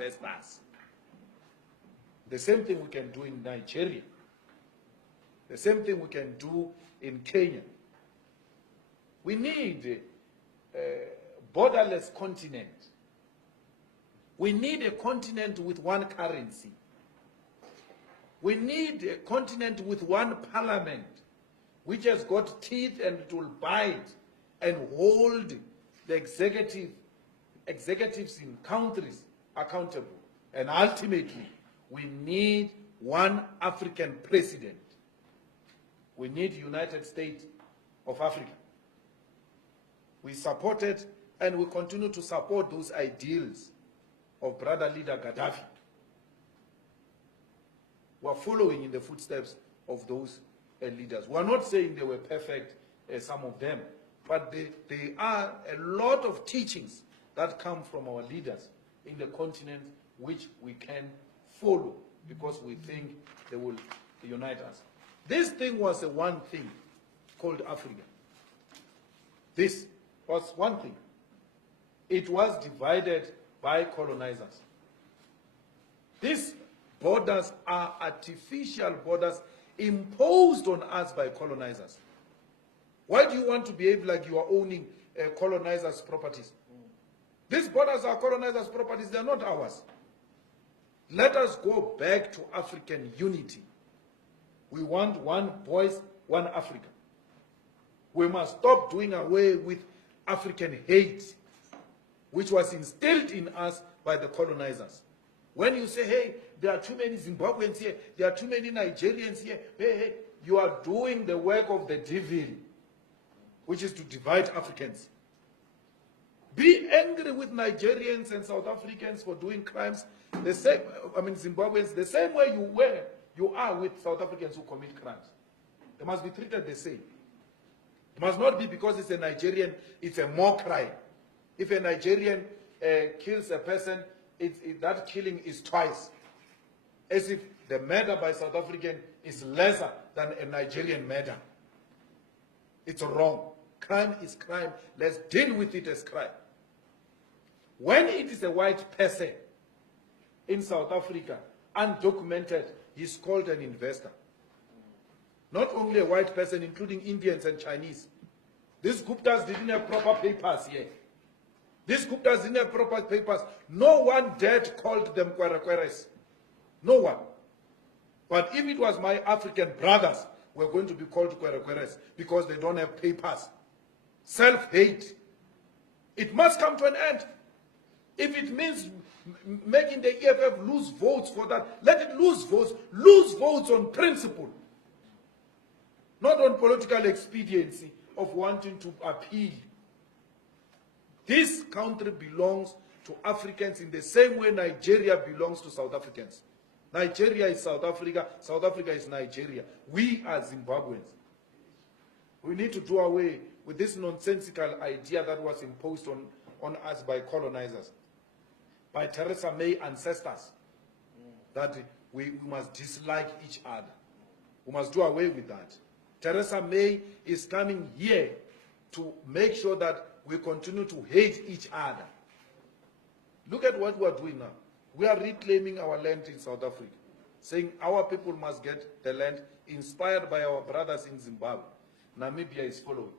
investors. The same thing we can do in Nigeria. The same thing we can do in Kenya. We need a borderless continent. We need a continent with one currency. We need a continent with one parliament, which has got teeth and it will bite and hold the executives in countries accountable. And ultimately, we need one African president. We need United States of Africa. We supported and we continue to support those ideals of brother leader Gaddafi. We are following in the footsteps of those leaders. We are not saying they were perfect, some of them, but there are a lot of teachings that come from our leaders in the continent which we can follow because we think they will unite us. This thing was a one thing called Africa. This was one thing. It was divided by colonizers. These borders are artificial borders imposed on us by colonizers. Why do you want to behave like you are owning colonizers' properties? These borders are colonizers' properties, they are not ours. Let us go back to African unity. We want one voice, one Africa. We must stop doing away with African hate, which was instilled in us by the colonizers. When you say, hey, there are too many Zimbabweans here, there are too many Nigerians here, hey, you are doing the work of the devil, which is to divide Africans. Be angry with Nigerians and South Africans for doing crimes, the same, Zimbabweans, the same way you are with South Africans who commit crimes. They must be treated the same. It must not be because it's a Nigerian, it's a more crime. If a Nigerian kills a person, that killing is twice. As if the murder by South African is lesser than a Nigerian murder. It's wrong. Crime is crime. Let's deal with it as crime. When it is a white person in South Africa, undocumented, he's called an investor. Not only a white person, including Indians and Chinese. These Guptas didn't have proper papers here. These Guptas didn't have proper papers. No one dared called them Kwerekweres. No one. But if it was my African brothers, we're going to be called Kwerekweres because they don't have papers. Self-hate. It must come to an end. If it means making the EFF lose votes for that, let it lose votes. Lose votes on principle. Not on political expediency of wanting to appeal. This country belongs to Africans in the same way Nigeria belongs to South Africans. Nigeria is South Africa, South Africa is Nigeria. We are Zimbabweans. We need to do away with this nonsensical idea that was imposed on us by colonizers, by Theresa May ancestors, that we must dislike each other. We must do away with that. Theresa May is coming here to make sure that we continue to hate each other. Look at what we are doing now. We are reclaiming our land in South Africa, saying our people must get the land inspired by our brothers in Zimbabwe. Namibia is following.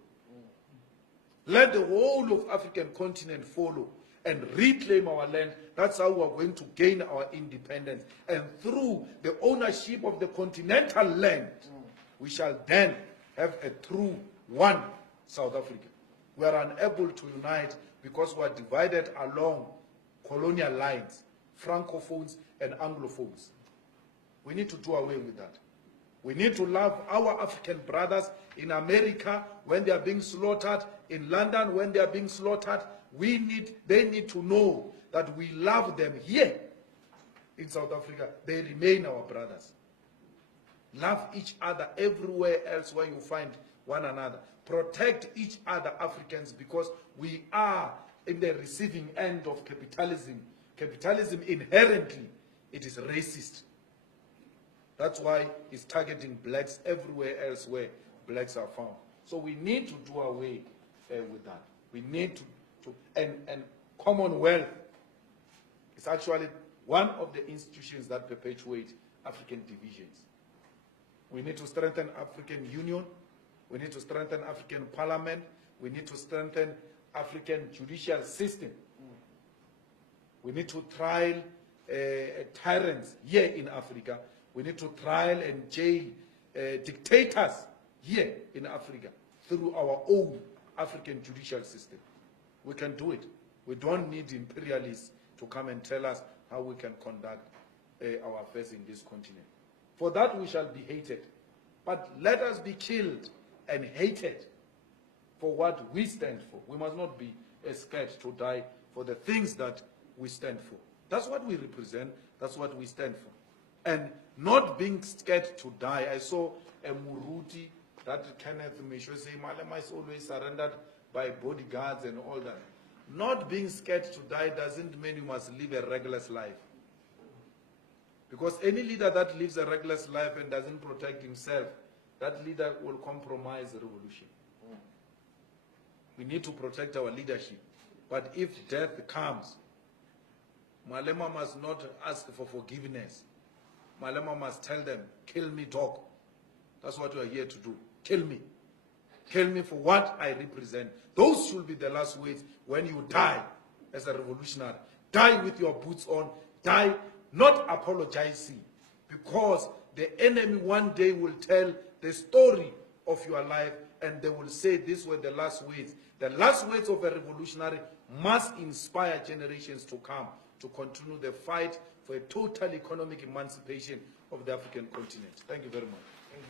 Let the whole of African continent follow and reclaim our land. That's how we are going to gain our independence. And through the ownership of the continental land, we shall then have a true one South Africa. We are unable to unite because we are divided along colonial lines, Francophones and Anglophones. We need to do away with that. We need to love our African brothers in America when they are being slaughtered, in London when they are being slaughtered. They need to know that we love them here in South Africa. They remain our brothers. Love each other everywhere else where you find one another. Protect each other, Africans, because we are in the receiving end of capitalism. Capitalism inherently, it is racist. That's why it's targeting blacks everywhere else where blacks are found. So we need to do away with that. We need to and Commonwealth is actually one of the institutions that perpetuate African divisions. We need to strengthen African Union. We need to strengthen African Parliament. We need to strengthen African judicial system. We need to trial tyrants here in Africa. We need to trial and jail dictators here in Africa through our own African judicial system. We can do it. We don't need imperialists to come and tell us how we can conduct our affairs in this continent. For that we shall be hated. But let us be killed and hated for what we stand for. We must not be scared to die for the things that we stand for. That's what we represent. That's what we stand for. And not being scared to die. I saw a Muruti that Kenneth Misho say, Malema is always surrendered by bodyguards and all that. Not being scared to die doesn't mean you must live a reckless life. Because any leader that lives a reckless life and doesn't protect himself, that leader will compromise the revolution. We need to protect our leadership. But if death comes, Malema must not ask for forgiveness. Malema must tell them, kill me, dog. That's what we are here to do. Kill me. Kill me for what I represent. Those should be the last words when you die as a revolutionary. Die with your boots on. Die not apologizing, because the enemy one day will tell the story of your life and they will say these were the last words. The last words of a revolutionary must inspire generations to come to continue the fight for a total economic emancipation of the African continent. Thank you very much.